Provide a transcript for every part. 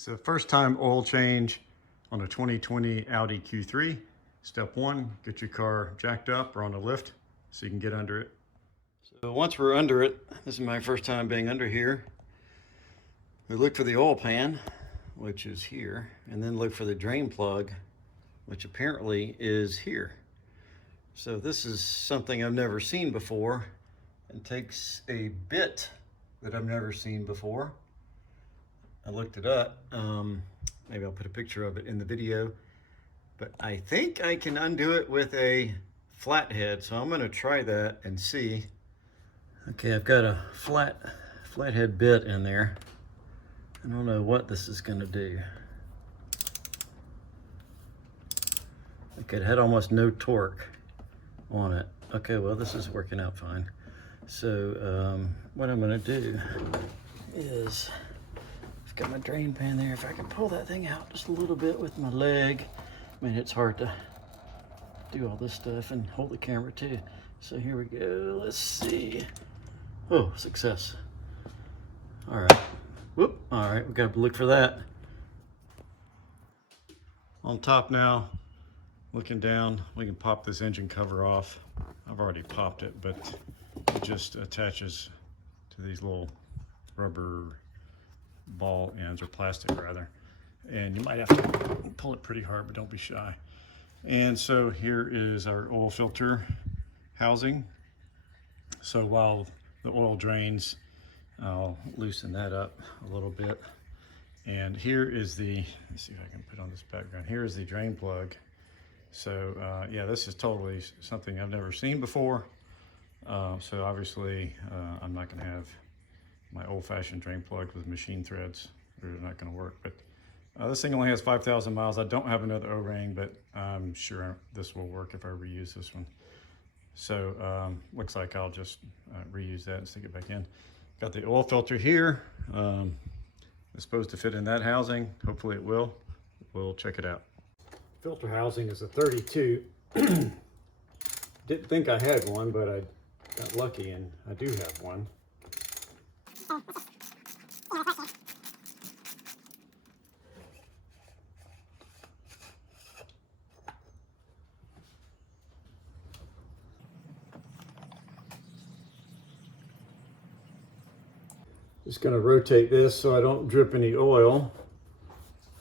It's the first time oil change on a 2020 Audi Q3. Step one, get your car jacked up or on a lift so you can get under it. So once we're under it, this is my first time being under here. We look for the oil pan, which is here, and then look for the drain plug, which apparently is here. So this is something I've never seen before and takes a bit that I've never seen before. I looked it up. Maybe I'll put a picture of it in the video, but I think I can undo it with a flathead. So I'm going to try that and see. Okay, I've got a flathead bit in there. I don't know what this is going to do. Okay, it had almost no torque on it. Okay, well, this is working out fine. So what I'm going to do is, I've got my drain pan there. If I can pull that thing out just a little bit with my leg. I mean, it's hard to do all this stuff and hold the camera too. So here we go. Let's see. Oh, success. All right. Whoop. All right, we got to look for that. On top now, looking down, we can pop this engine cover off. I've already popped it, but it just attaches to these little rubber ball ends, or plastic rather. And you might have to pull it pretty hard, but don't be shy. And so here is our oil filter housing. So while the oil drains, I'll loosen that up a little bit. And here is the, let's see if I can put on this background. Here is the drain plug. So yeah, this is totally something I've never seen before. So obviously I'm not gonna have my old-fashioned drain plug with machine threads. They're not gonna work. But this thing only has 5,000 miles. I don't have another O-ring, but I'm sure this will work if I reuse this one. So looks like I'll just reuse that and stick it back in. Got the oil filter here. It's supposed to fit in that housing. Hopefully it will. We'll check it out. Filter housing is a 32. Didn't think I had one, but I got lucky and I do have one. Just going to rotate this so I don't drip any oil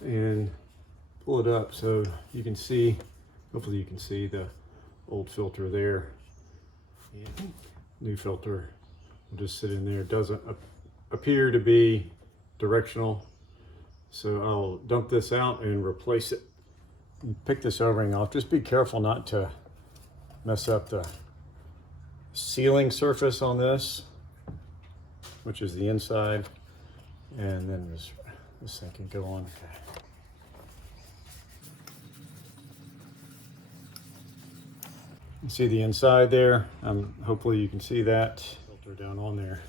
and pull it up so you can see, hopefully you can see the old filter there. And new filter will just sit in there. It doesn't appear to be directional. So I'll dump this out and replace it. And pick this O-ring off. Just be careful not to mess up the sealing surface on this, which is the inside, and then this thing can go on. Okay. You see the inside there. Hopefully you can see that. Filter down on there.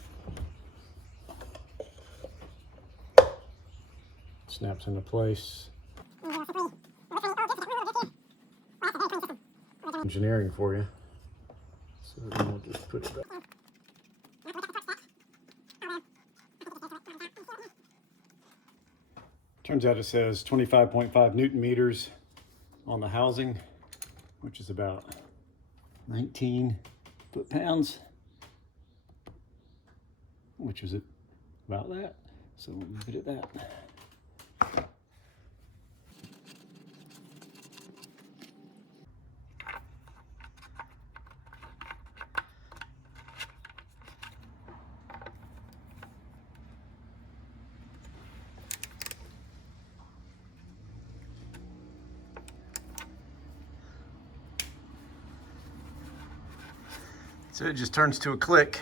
Snaps into place. Engineering for you. So then we'll just put it back. Turns out it says 25.5 Newton meters on the housing, which is about 19 foot-pounds, which is about that. So we'll leave it at that. So it just turns to a click.